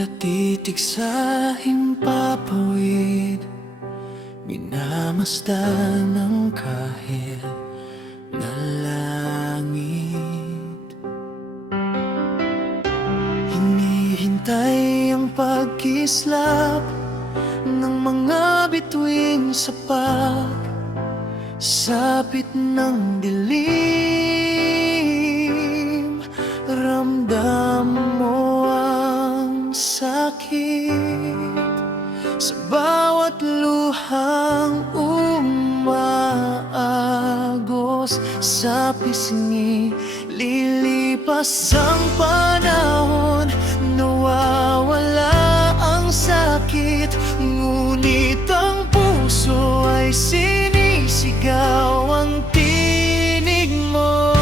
Nakatitig sa himpapawid, minamasdan ng kahit na langit. Hinihintay ang pagkislap ng mga bituin sa pagsapit ng dilim. Ramdam mo ang sakit sa bawat luhang umaagos sa pisngi. Lilipas ang panahon, nawawala ang sakit, ngunit ang puso ay sinisigaw ang tinig mo.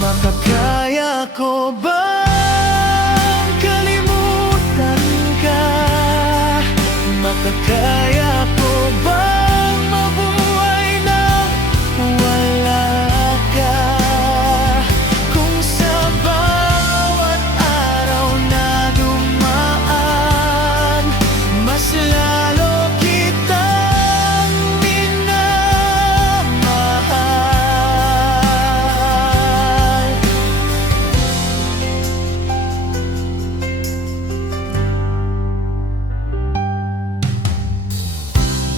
Makakaya ko bang kalimutan ka? Makakaya ko bang mabuhay nang wala ka? Kung sa bawat araw na dumaan, mas lalo kitang minamahal.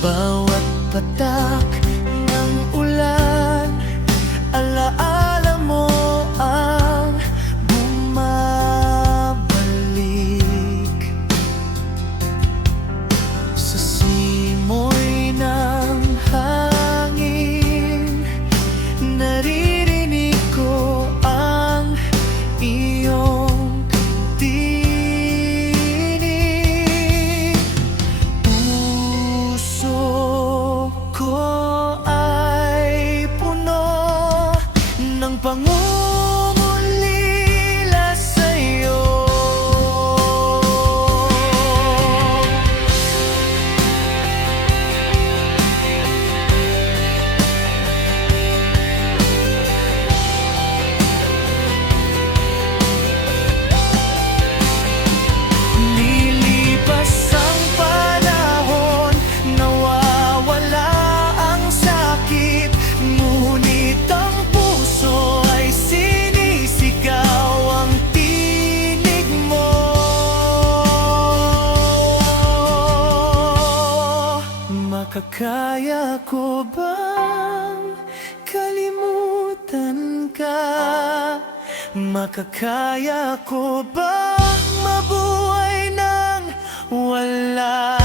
Bawat patak ng ulan, alaala mo ang bumabalik. Sa simoy ng hangin, naririnig ko ang iyong tinig. Puso ko ay puno ng pangungulila sa'yo. Lilipas ang panahon, nawawala ang sakit, ngunit ang puso ay sinisigaw ang tinig mo. Makakaya ko bang kalimutan ka? Makakaya ko bang mabuhay nang wala